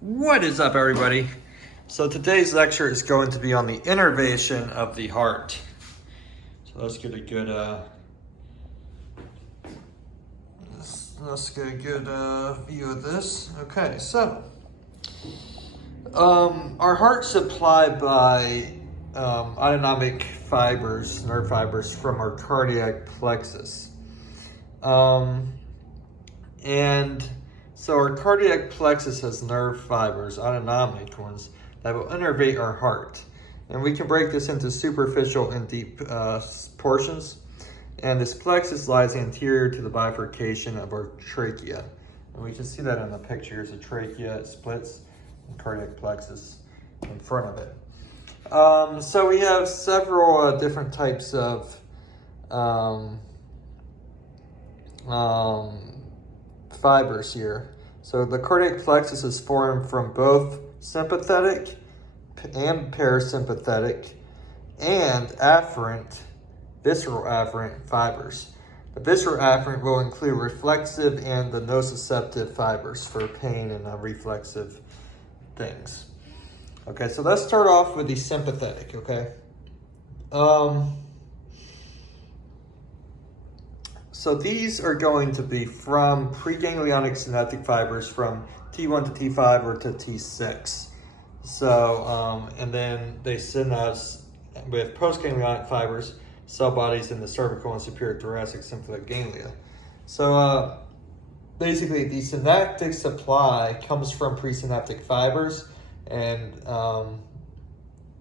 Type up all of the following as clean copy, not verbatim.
What is up, everybody? So today's lecture is going to be on the innervation of the heart. So let's get a good view of this. Okay, so our heart's supplied by autonomic fibers, nerve fibers from our cardiac plexus. And so our cardiac plexus has nerve fibers, autonomic ones, that will innervate our heart. And we can break this into superficial and deep portions. And this plexus lies anterior to the bifurcation of our trachea. And we can see that in the picture. Here's a trachea, it splits, and cardiac plexus in front of it. So we have several different types of fibers here. So the cardiac plexus is formed from both sympathetic and parasympathetic and afferent, visceral afferent fibers. The visceral afferent will include reflexive and the nociceptive fibers for pain and reflexive things. Okay, so let's start off with the sympathetic, okay? So these are going to be from preganglionic synaptic fibers from T1 to T5 or to T6. So, and then they synapse with postganglionic fibers, cell bodies in the cervical and superior thoracic sympathetic ganglia. So basically the synaptic supply comes from presynaptic fibers, and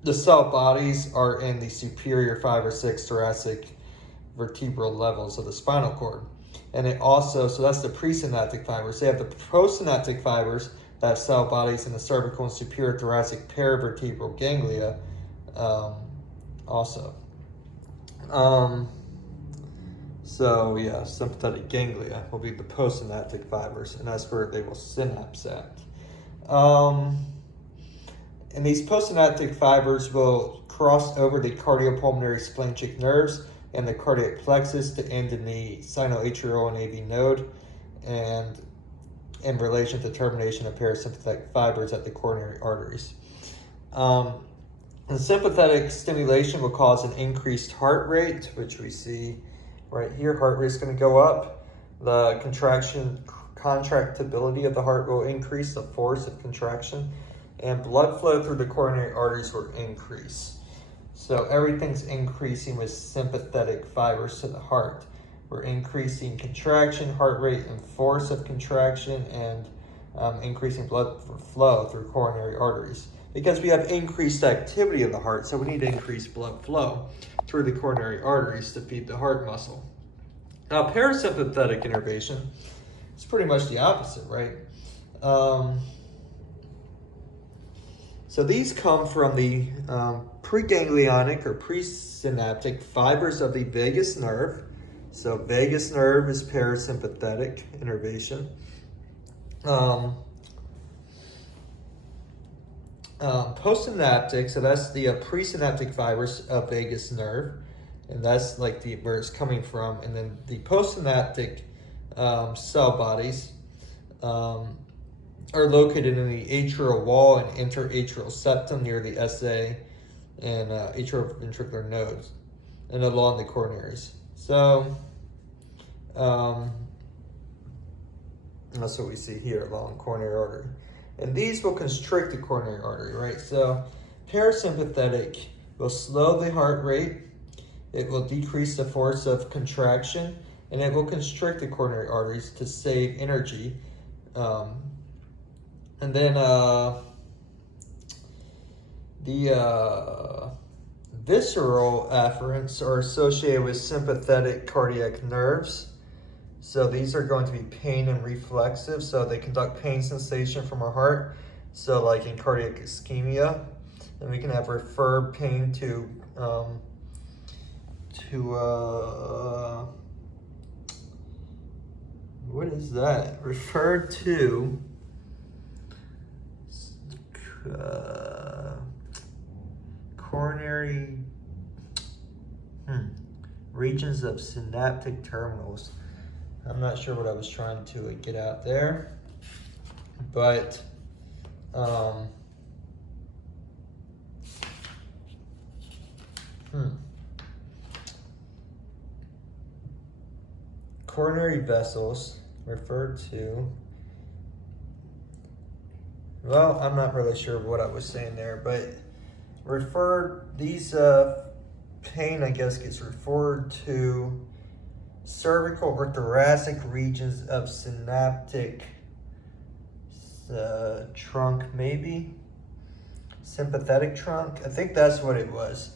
the cell bodies are in the superior 5 or 6 thoracic vertebral levels of the spinal cord. And it also, so that's the presynaptic fibers. They have the postsynaptic fibers that have cell bodies in the cervical and superior thoracic paravertebral ganglia also. So yeah, sympathetic ganglia will be the postsynaptic fibers, and that's where they will synapse at. And these postsynaptic fibers will cross over the cardiopulmonary splanchnic nerves and the cardiac plexus to end in the sinoatrial and AV node, and in relation to termination of parasympathetic fibers at the coronary arteries. The sympathetic stimulation will cause an increased heart rate, which we see right here. Heart rate is going to go up. The contractibility of the heart will increase, the force of contraction, and blood flow through the coronary arteries will increase. So everything's increasing with sympathetic fibers to the heart. We're increasing contraction, heart rate, and force of contraction, and increasing blood flow through coronary arteries. Because we have increased activity of the heart, so we need to increase blood flow through the coronary arteries to feed the heart muscle. Now, parasympathetic innervation is pretty much the opposite, right? So these come from the preganglionic or presynaptic fibers of the vagus nerve. So vagus nerve is parasympathetic innervation. Postsynaptic, so that's the presynaptic fibers of vagus nerve, and that's like where it's coming from. And then the postsynaptic cell bodies are located in the atrial wall and interatrial septum near the SA and atrioventricular nodes and along the coronaries. So that's what we see here along coronary artery. And these will constrict the coronary artery, right? So parasympathetic will slow the heart rate, it will decrease the force of contraction, and it will constrict the coronary arteries to save energy. And then the visceral afferents are associated with sympathetic cardiac nerves. So these are going to be pain and reflexive. So they conduct pain sensation from our heart. So like in cardiac ischemia, and we can have referred pain to what is that? Referred to coronary regions of synaptic terminals. I'm not sure what I was trying to get out there, but Coronary vessels referred to, well, I'm not really sure what I was saying there, but these pain, I guess, gets referred to cervical or thoracic regions of synaptic trunk, maybe sympathetic trunk. I think that's what it was.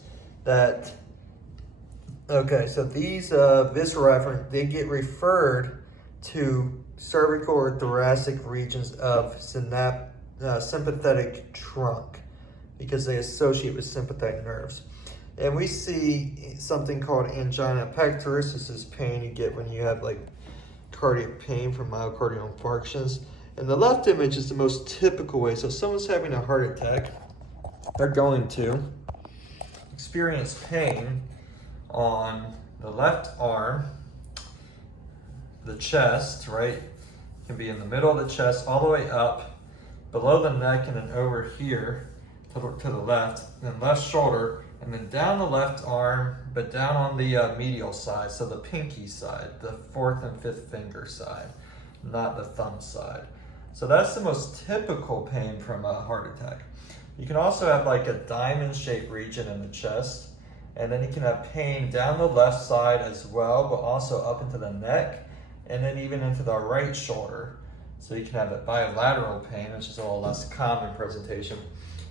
Okay, so these visceral efferent, they get referred to cervical or thoracic regions of sympathetic trunk because they associate with sympathetic nerves. And we see something called angina pectoris. This is pain you get when you have like cardiac pain from myocardial infarctions. And the left image is the most typical way. So if someone's having a heart attack, they're going to experience pain on the left arm, the chest, right? It can be in the middle of the chest, all the way up, below the neck, and then over here to the left, and then left shoulder, and then down the left arm, but down on the medial side, so the pinky side, the fourth and fifth finger side, not the thumb side. So that's the most typical pain from a heart attack. You can also have like a diamond-shaped region in the chest, and then you can have pain down the left side as well, but also up into the neck, and then even into the right shoulder. So you can have that bilateral pain, which is a little less common presentation.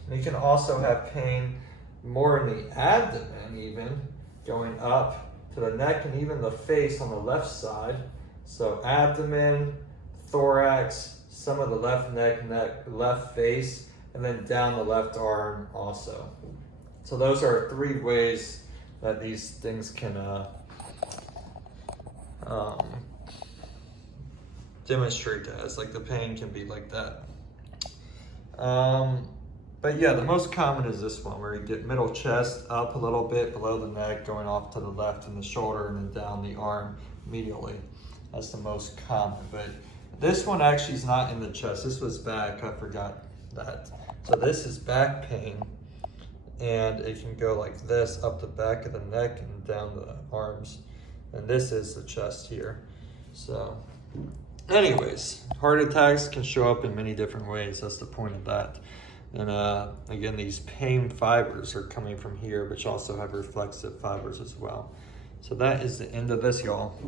And you can also have pain more in the abdomen, even going up to the neck and even the face on the left side. So abdomen, thorax, some of the left neck, left face, and then down the left arm also. So those are 3 ways that these things can demonstrate as, like the pain can be like that. But yeah, the most common is this one where you get middle chest up a little bit below the neck, going off to the left in the shoulder, and then down the arm medially. That's the most common. But this one actually is not in the chest. This was back. I forgot that. So this is back pain, and it can go like this up the back of the neck and down the arms. And this is the chest here. So anyways, heart attacks can show up in many different ways. That's the point of that. And again, these pain fibers are coming from here, which also have reflexive fibers as well. So that is the end of this, y'all.